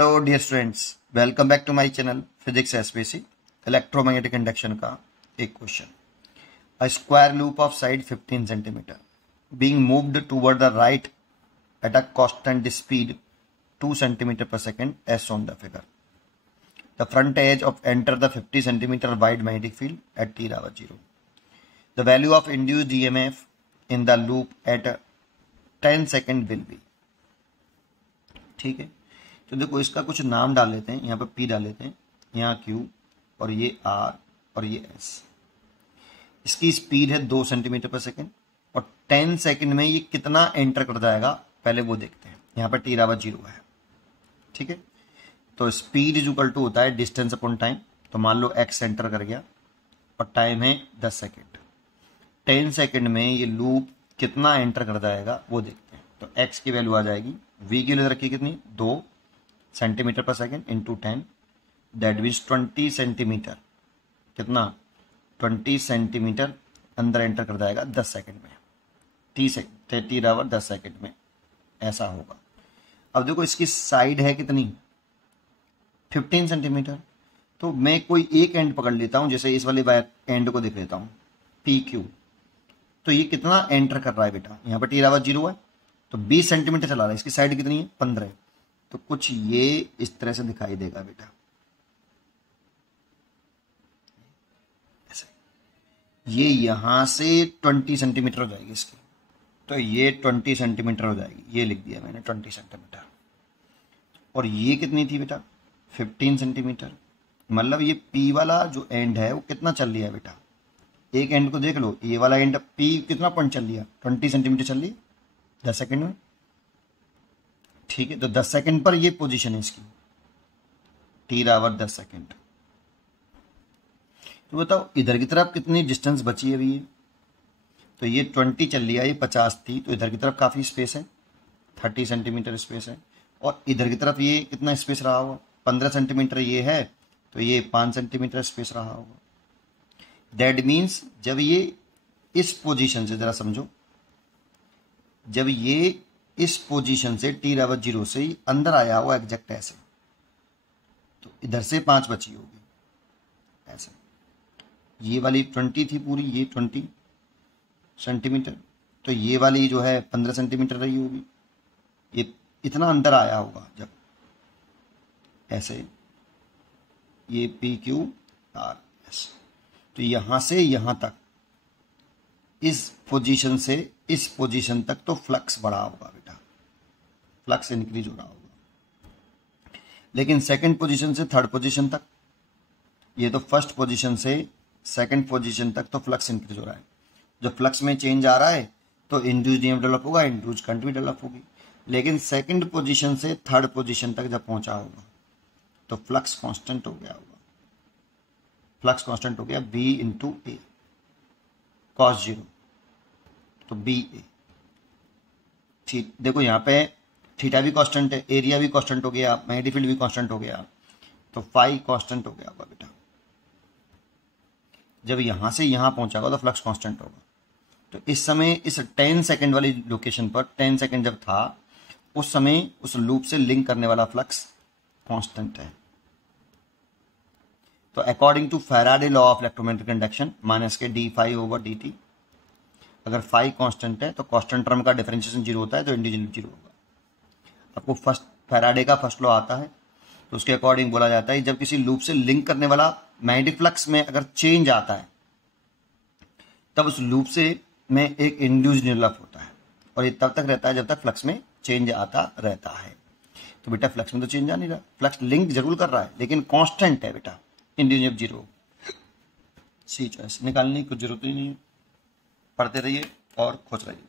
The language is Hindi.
Hello dear students, welcome back to my channel physics SPC. Electromagnetic induction का एक क्वेश्चन। A square loop of side 15 centimetre being moved toward the right at a constant speed 2 centimetre per second as on the figure. The front edge of enter the 50 centimetre wide magnetic field at t बराबर 0। The value of induced EMF in the loop at 10 second will be. ठीक है, तो देखो इसका कुछ नाम डाल लेते हैं। यहाँ पे P डाल लेते हैं, यहाँ Q और ये R और ये S। इसकी स्पीड है 2 सेंटीमीटर पर सेकेंड और 10 सेकेंड में ये कितना एंटर कर जाएगा पहले वो देखते हैं। यहाँ पर t बराबर 0 है। ठीक है, तो स्पीड इज इक्वल टू होता है डिस्टेंस अपॉन टाइम। तो मान लो x एंटर कर गया और टाइम है 10 सेकेंड। 10 सेकेंड में ये लूप कितना एंटर कर जाएगा वो देखते हैं। तो x की वैल्यू आ जाएगी, v की वैल्यू रखी कितनी, 2 सेंटीमीटर पर second into 10, that means 20 centimetre. कितना, 20 सेंटीमीटर अंदर एंटर कर जाएगा 10 सेकेंड में। t बराबर 10 सेकेंड में ऐसा होगा। अब देखो इसकी साइड है कितनी, 15 सेंटीमीटर। तो मैं कोई एक एंड पकड़ लेता हूं, जैसे इस वाले एंड को देख लेता हूं PQ। तो ये कितना एंटर कर रहा है बेटा, यहाँ पर t बराबर 0 है तो 20 सेंटीमीटर चला रहा है। इसकी साइड कितनी है, 15। तो कुछ ये इस तरह से दिखाई देगा बेटा, ऐसे। ये यहां से 20 सेंटीमीटर हो जाएगी इसकी, तो ये 20 सेंटीमीटर हो जाएगी। ये लिख दिया मैंने 20 सेंटीमीटर। और ये कितनी थी बेटा, 15 सेंटीमीटर। मतलब ये P वाला जो एंड है वो कितना चल लिया है बेटा, एक एंड को देख लो। ये वाला एंड P कितना पॉइंट चल लिया, 20 सेंटीमीटर चल लिया 10 सेकेंड में। ठीक है, तो 10 सेकंड पर ये पोजीशन है इसकी, t बराबर 10 सेकंड। तो बताओ इधर की तरफ कितनी डिस्टेंस बची है अभी। तो ये 20 चल लिया, ये 50 थी, तो इधर की तरफ काफी स्पेस है, 30 सेंटीमीटर स्पेस है। और इधर की तरफ ये कितना स्पेस रहा होगा, 15 सेंटीमीटर ये है, तो ये 5 सेंटीमीटर स्पेस रहा होगा। दैट मीन्स जब ये इस पोजीशन से, जरा समझो, जब ये इस पोजीशन से t बराबर 0 से ही अंदर आया हुआ एग्जैक्ट ऐसे, तो इधर से 5 बची होगी ऐसे। ये वाली 20 थी पूरी, ये 20 सेंटीमीटर, तो ये वाली जो है 15 सेंटीमीटर रही होगी। ये इतना अंदर आया होगा जब ऐसे, ये PQRS। तो यहां से यहां तक, इस पोजीशन से इस पोजीशन तक तो फ्लक्स बढ़ा होगा बेटा, फ्लक्स इंक्रीज हो रहा होगा। लेकिन सेकंड पोजीशन से थर्ड पोजीशन तक, ये तो फर्स्ट पोजीशन से सेकंड पोजीशन तक तो फ्लक्स इंक्रीज हो रहा है। जब फ्लक्स में चेंज आ रहा है तो इंड्यूस्ड ईएमएफ डेवलप होगा, इंड्यूस्ड करंट भी डेवलप होगी। लेकिन सेकंड पोजीशन से थर्ड पोजीशन तक जब पहुंचा होगा तो फ्लक्स कांस्टेंट हो गया होगा। फ्लक्स कांस्टेंट हो गया B इंटू A cos 0, तो BA। ठीक, देखो यहाँ पे थीटा भी कांस्टेंट है, एरिया भी कांस्टेंट हो गया, मैग्नेटिक फील्ड भी कांस्टेंट हो गया, तो फाई कांस्टेंट हो गया होगा बेटा। जब यहां से यहां पहुंचा होगा तो फ्लक्स कांस्टेंट होगा। तो इस समय इस 10 सेकंड वाली लोकेशन पर, 10 सेकंड जब था उस समय उस लूप से लिंक करने वाला फ्लक्स कांस्टेंट है। तो according to Faraday law of electromagnetic induction minus के d∅/dt, अगर फाई कांस्टेंट है तो कांस्टेंट टर्म का डिफरेंशिएशन 0 होता है, तो इंडिविजुअल 0 होगा। आपको फर्स्ट फैराडे का फर्स्ट लॉ आता है, तो उसके अकॉर्डिंग बोला जाता है जब किसी लूप से लिंक करने वाला मैग्नेटिक फ्लक्स में अगर चेंज आता है तब उस लूप से में एक इंड्यूस्ड डेवलप होता है, और ये तब तक रहता है जब तक फ्लक्स में चेंज आता रहता है। तो बेटा फ्लक्स में तो चेंज आ नहीं रहा, फ्लक्स लिंक जरूर कर रहा है लेकिन कांस्टेंट है बेटा, इंड्यूस्ड 0। सी चॉइस निकालने की कुछ जरूरत ही नहीं है, पढ़ते रहिए और खोज रहिए।